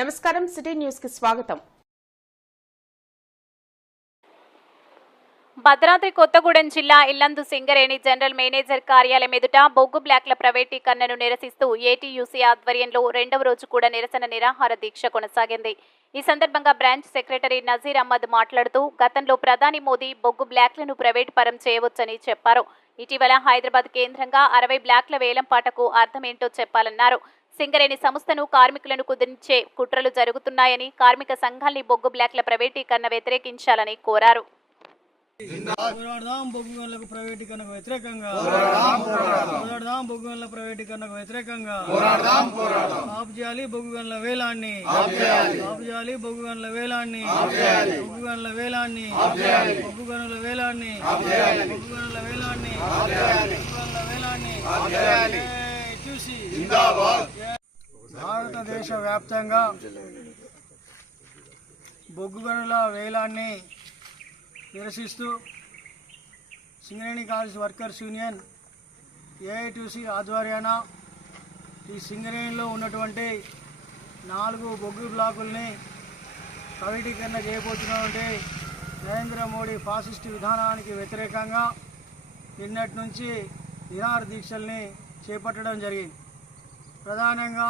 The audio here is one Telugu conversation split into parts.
నమస్కారం సిటీ న్యూస్కి స్వాగతం. భద్రాద్రి కొత్తగూడెం జిల్లా ఇల్లందు సింగరేణి జనరల్ మేనేజర్ కార్యాలయం ఎదుట బొగ్గు బ్లాక్ల ప్రైవేటీకరణను నిరసిస్తూ ఏటీయూసీ ఆధ్వర్యంలో రెండవ రోజు కూడా నిరసన నిరాహార దీక్ష కొనసాగింది. ఈ సందర్భంగా బ్రాంచ్ సెక్రటరీ నజీర్ అహ్మద్ మాట్లాడుతూ గతంలో ప్రధాని మోదీ బొగ్గు బ్లాక్లను ప్రైవేట్ పరం చేయవచ్చని చెప్పారు. ఇటీవల హైదరాబాద్ కేంద్రంగా అరవై బ్లాక్ల వేలంపాటకు అర్థమేంటో చెప్పాలన్నారు. సింగరేణి సంస్థను కార్మికులను కుదించే కుట్రలు జరుగుతున్నాయని కార్మిక సంఘాల్ని బొగ్గు బ్లాక్ల ప్రైవేటీకరణ వ్యతిరేకించాలని కోరారు. పోరాడదాం ప్రైవేటీకరణకు వ్యతిరేకంగా. పోరాడదాం బొగ్గు గనుల ప్రైవేటీకరణకు వ్యతిరేకంగా. ఆపు చేయాలి బొగ్గు గనుల వేలాన్ని. ఆపు చేయాలి. వేలాన్ని. వేలాన్ని. వేలాన్ని. వేలాన్ని. భారతదేశ వ్యాప్తంగా బొగ్గు గనుల వేలాన్ని నిరసిస్తూ Singareni college workers union AITC ఆధ్వర్యాన ఈ సింగరేణిలో ఉన్నటువంటి నాలుగు బొగ్గు బ్లాకుల్ని ప్రైవేటీకరణ చేయబోతున్నటువంటి నరేంద్ర మోడీ ఫాసిస్ట్ విధానానికి వ్యతిరేకంగా నిన్నటి నుంచి నిరాహార దీక్షల్ని చేపట్టడం జరిగింది. ప్రధానంగా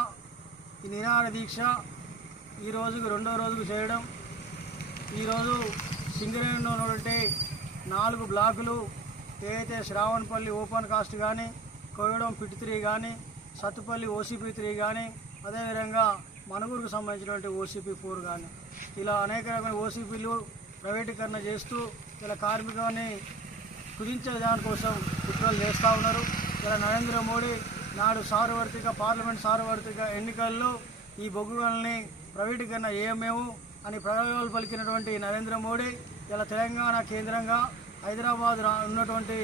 ఈ నిరాహార దీక్ష ఈ రోజుకు రెండో రోజుకు చేయడం. ఈరోజు సింగరేణిలో ఉన్నటువంటి నాలుగు బ్లాకులు ఏదైతే శ్రావణపల్లి ఓపెన్ కాస్ట్ కానీ కోయడం పిట్ త్రీ కానీ సత్తుపల్లి ఓసీపీ త్రీ కానీ అదేవిధంగా మనుగురుకు సంబంధించినటువంటి ఓసీపీ ఫోర్ కానీ ఇలా అనేక రకమైన ఓసీపీలు ప్రైవేటీకరణ చేస్తూ ఇలా కార్మికాన్ని కుదించే దానికోసం కుట్రలు చేస్తూ ఉన్నారు. ఇలా నరేంద్ర మోడీ నాడు సార్వత్రిక పార్లమెంట్ సార్వత్రిక ఎన్నికల్లో ఈ బొగ్గుగల్ని ప్రైవేటీకరణ ఏమేము అని ప్రయోగాలు పలికినటువంటి నరేంద్ర మోడీ ఇలా తెలంగాణ కేంద్రంగా హైదరాబాద్ ఉన్నటువంటి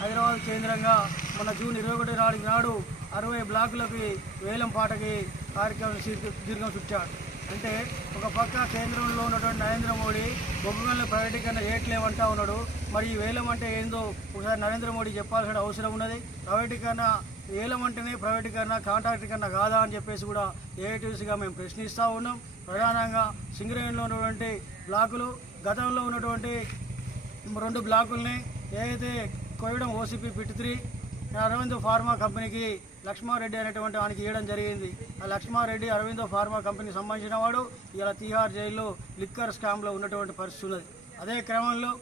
హైదరాబాద్ కేంద్రంగా మన జూన్ ఇరవై ఒకటి నాడు నాడు అరవై బ్లాకులకి వేలం పాటకి కార్యక్రమం దీర్ఘం చుట్టాడు అంటే ఒక పక్క కేంద్రంలో ఉన్నటువంటి నరేంద్ర మోడీ బొగ్గుగల్ని ప్రైవేటీకరణ చేయట్లేమంటా ఉన్నాడు. మరి ఈ వేలం అంటే ఏందో ఒకసారి నరేంద్ర మోడీ చెప్పాల్సిన అవసరం ఉన్నది. ప్రైవేటీకరణ వేలం అంటేనే ప్రైవేటీకరణ కాంట్రాక్టీకరణ కాదా అని చెప్పేసి కూడా ఏఐటీసీగా మేము ప్రశ్నిస్తూ ఉన్నాం. ప్రధానంగా సింగరేణిలో ఉన్నటువంటి బ్లాకులు గతంలో ఉన్నటువంటి రెండు బ్లాకుల్ని ఏదైతే కోయడం OCP pit three Aravind pharma కంపెనీకి లక్ష్మారెడ్డి అనేటువంటి వానికి ఇవ్వడం జరిగింది. లక్ష్మారెడ్డి అరవిందో ఫార్మా కంపెనీ సంబంధించిన వాడు. ఇలా తీహార్ జైల్లో లిక్కర్ స్కామ్లో ఉన్నటువంటి పరిస్థితి ఉన్నది. అదే క్రమంలో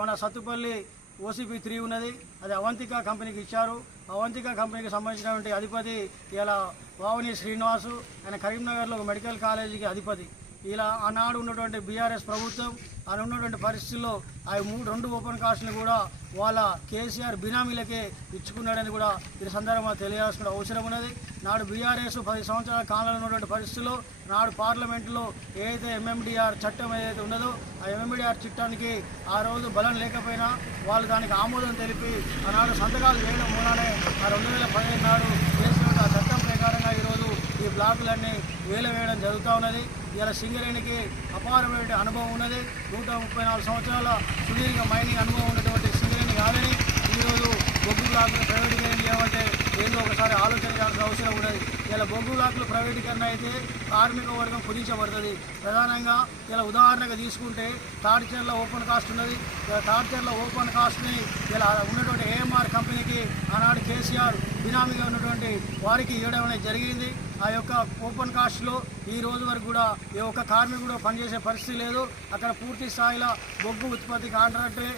మన సత్తుపల్లి ఓసీపీ త్రీ ఉన్నది. అది అవంతిక కంపెనీకి ఇచ్చారు. అవంతిక కంపెనీకి సంబంధించినటువంటి అధిపతి ఇలా వావని శ్రీనివాసు. ఆయన కరీంనగర్లో ఒక మెడికల్ కాలేజీకి అధిపతి. ఇలా ఆనాడు ఉన్నటువంటి బీఆర్ఎస్ ప్రభుత్వం అని ఉన్నటువంటి పరిస్థితుల్లో ఆ మూడు రెండు ఓపెన్ కాస్ట్ని కూడా వాళ్ళ కేసీఆర్ బినామీలకే ఇచ్చుకున్నాడని కూడా ఈ సందర్భంగా తెలియాల్సిన అవసరం ఉన్నది. నాడు బీఆర్ఎస్ పది సంవత్సరాల కాలంలో ఉన్నటువంటి పరిస్థితుల్లో నాడు పార్లమెంటులో ఏదైతే ఎంఎండిఆర్ చట్టం ఏదైతే ఉన్నదో ఆ ఎంఎండిఆర్ చట్టానికి ఆ రోజు బలం లేకపోయినా వాళ్ళు దానికి ఆమోదం తెలిపి ఆనాడు సంతకాలు చేయడం మూలానే ఆ రెండు వేల పదిహేను నాడు చేసిన ఆ చట్టం ప్రకారంగా ఈరోజు ఈ బ్లాకులన్నీ వేల వేయడం జరుగుతూ ఉన్నది. ఇలా సింగరేణికి అపారమైన అనుభవం ఉన్నది. నూట ముప్పై నాలుగు సంవత్సరాల సుదీర్ఘ మైనింగ్ అనుభవం ఉన్నటువంటి సింగరేణి కాదని ఈరోజు బొగ్గు బ్లాకులు ప్రైవేటీకరణ చేయమంటే ఏందో ఒకసారి ఆలోచన చేయాల్సిన అవసరం ఉన్నది. ఇలా బొగ్గు బ్లాకులు ప్రైవేటీకరణ అయితే కార్మిక వర్గం కుదించబడుతుంది. ప్రధానంగా ఇలా ఉదాహరణగా తీసుకుంటే తాడిచెర్ల ఓపెన్ కాస్ట్ ఉన్నది. ఇలా తాడిచెర్ల ఓపెన్ కాస్ట్ని ఇలా ఉన్నటువంటి ఏఎంఆర్ కంపెనీకి ఆనాడు కేసీఆర్ బినామీగా ఉన్నటువంటి వారికి ఇవ్వడం అనేది జరిగింది. ఆ యొక్క ఓపెన్ కాస్ట్లో ఈ రోజు వరకు కూడా ఏ ఒక్క కార్మికుడు పనిచేసే పరిస్థితి లేదు. అక్కడ పూర్తి స్థాయిలో బొగ్గు ఉత్పత్తి కాంట్రాక్టరే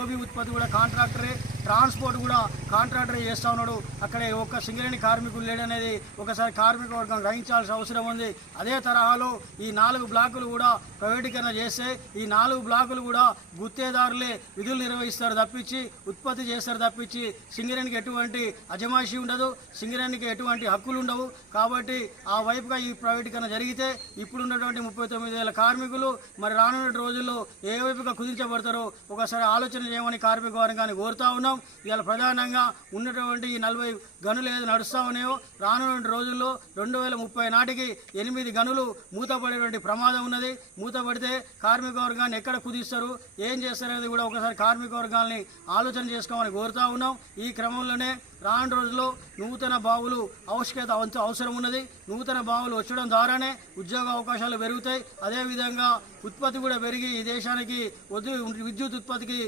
ఓబీ ఉత్పత్తి కూడా కాంట్రాక్టరే ట్రాన్స్పోర్ట్ కూడా కాంట్రాక్టరే చేస్తూ ఉన్నాడు. అక్కడ ఒక్క సింగరేణి కార్మికులు లేడనేది ఒకసారి కార్మిక వర్గం గ్రహించాల్సిన అవసరం ఉంది. అదే తరహాలో ఈ నాలుగు బ్లాకులు కూడా ప్రైవేటీకరణ చేస్తే ఈ నాలుగు బ్లాకులు కూడా గుత్తేదారులే విధులు నిర్వహిస్తారు తప్పించి ఉత్పత్తి చేస్తారు తప్పించి సింగరేణికి ఎటువంటి అజమాయిషి ఉండదు సింగరేణికి ఎటువంటి హక్కులు ఉండవు. కాబట్టి ఆ వైపుగా ఈ ప్రైవేటీకరణ జరిగితే ఇప్పుడు ఉన్నటువంటి ముప్పై తొమ్మిది వేల కార్మికులు మరి రానున్న రోజుల్లో ఏ వైపుగా కుదించబడతారో ఒకసారి ఆలోచన చేయమని కార్మిక వర్గాన్ని కోరుతా ఉన్నాం. ఇవాళ ప్రధానంగా ఉన్నటువంటి ఈ నలభై గనులు ఏది నడుస్తూ ఉన్నాయో రానున్న రోజుల్లో రెండు వేల ముప్పై నాటికి ఎనిమిది గనులు మూతపడేటువంటి ప్రమాదం ఉన్నది. మూతపడితే కార్మిక వర్గాన్ని ఎక్కడ కుదిస్తారు ఏం చేస్తారనేది కూడా ఒకసారి కార్మిక వర్గాల్ని ఆలోచన చేసుకోమని కోరుతా ఉన్నాం. ఈ క్రమంలోనే రాను రోజుల్లో నూతన బావులు ఆవశ్యకత అంత అవసరం ఉన్నది. నూతన బావులు వచ్చడం ద్వారానే ఉద్యోగ అవకాశాలు పెరుగుతాయి. అదేవిధంగా ఉత్పత్తి కూడా పెరిగి ఈ దేశానికి విద్యుత్ ఉత్పత్తికి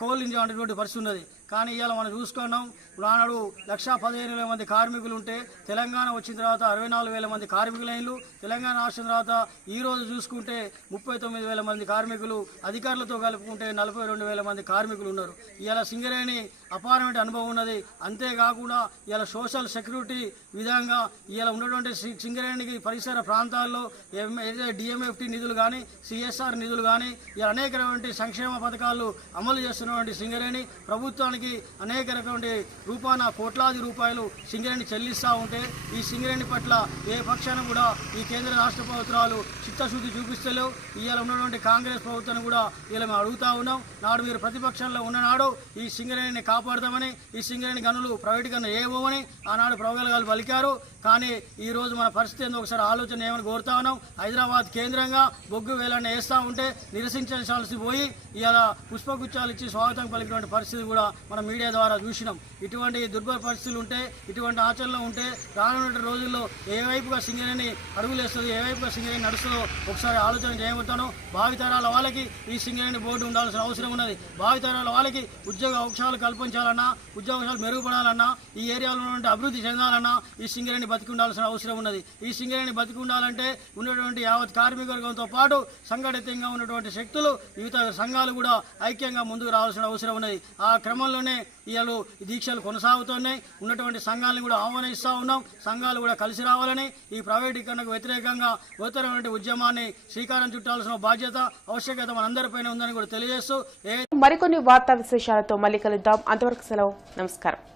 కోలించేటువంటి పరిస్థితి ఉన్నది. కానీ ఇవాళ మనం చూసుకున్నాం నాడు లక్షా పదిహేను వేల మంది కార్మికులు ఉంటే తెలంగాణ వచ్చిన తర్వాత అరవై నాలుగు వేల మంది కార్మికులైన్లు తెలంగాణ వచ్చిన తర్వాత ఈ రోజు చూసుకుంటే ముప్పై తొమ్మిది వేల మంది కార్మికులు అధికారులతో కలుపుకుంటే నలభై రెండు వేల మంది కార్మికులు ఉన్నారు. ఇవాళ సింగరేణి అపారమైన అనుభవం ఉన్నది. అంతేకాకుండా ఇవాళ సోషల్ సెక్యూరిటీ విధంగా ఇవాళ ఉన్నటువంటి సింగరేణికి పరిసర ప్రాంతాల్లో డిఎంఎఫ్టీ నిధులు కానీ సిఎస్ఆర్ నిధులు కానీ ఇలా అనేక సంక్షేమ పథకాలు అమలు చేస్తున్నటువంటి సింగరేణి ప్రభుత్వానికి అనేక రకమైన రూపాన కోట్లాది రూపాయలు సింగరేణి చెల్లిస్తూ ఉంటే ఈ సింగరేణి పట్ల ఏ పక్షాన కూడా ఈ కేంద్ర రాష్ట్ర ప్రభుత్వాలు చిత్తశుద్ధి చూపిస్తలేవు. ఇవాళ ఉన్నటువంటి కాంగ్రెస్ ప్రభుత్వాన్ని కూడా ఇలా మేము అడుగుతా ఉన్నాం. నాడు మీరు ప్రతిపక్షంలో ఉన్ననాడు ఈ సింగరేణిని కాపాడదామని ఈ సింగరేణి గనులు ప్రైవేట్ గనులు ఏమోమని ఆనాడు ప్రవగలగాలు పలికారు. కానీ ఈ రోజు మన పరిస్థితి ఏందో ఒకసారి ఆలోచన ఏమని కోరుతా ఉన్నాం? హైదరాబాద్ కేంద్రంగా బొగ్గు వేలన్న వేస్తూ ఉంటే నిరసించాల్సి పోయి ఇలా పుష్పగుచ్చాలు ఇచ్చి స్వాగతం పలికినటువంటి పరిస్థితి కూడా మనం మీడియా ద్వారా చూసినాం. ఇటువంటి దుర్భర పరిస్థితులు ఉంటే ఇటువంటి ఆచరణలో ఉంటే రానున్న రోజుల్లో ఏ వైపుగా సింగరేణి అడుగులేస్తుంది ఏ వైపుగా సింగరేణి నడుస్తుందో ఒకసారి ఆలోచన చేయబోతాను భావితరాల వాళ్ళకి ఈ సింగరేణి బోర్డు ఉండాల్సిన అవసరం ఉన్నది. భావితరాల వాళ్ళకి ఉద్యోగ అవకాశాలు కల్పించాలన్నా ఉద్యోగ అవకాశాలు మెరుగుపడాలన్నా ఈ ఏరియాలో ఉన్నటువంటి అభివృద్ధి చెందాలన్నా ఈ సింగరేణి బతికి ఉండాల్సిన అవసరం ఉన్నది. ఈ సింగరేణి బతికి ఉండాలంటే ఉన్నటువంటి యావత్ కార్మిక వర్గంతో పాటు సంఘటితంగా ఉన్నటువంటి శక్తులు వివిధ సంఘాలు కూడా ఐక్యంగా ముందుకు రావాల్సిన అవసరం ఉన్నది. ఆ క్రమంలోనే ఇవాళ ఈ దీక్షలు కొనసాగుతున్నాయి. ఉన్నటువంటి సంఘాలను కూడా ఆహ్వానిస్తూ ఉన్నాం. సంఘాలు కూడా కలిసి రావాలని ఈ ప్రైవేటీకరణకు వ్యతిరేకంగా ఉత్తరమైన ఉద్యమాన్ని శ్రీకారం చుట్టాల్సిన బాధ్యత ఆవశ్యకత మనందరిపైన ఉందని కూడా తెలియజేస్తూ మరికొన్ని వార్తా విశేషాలతో మళ్ళీ కలుద్దాం. అంతవరకు సెలవు. నమస్కారం.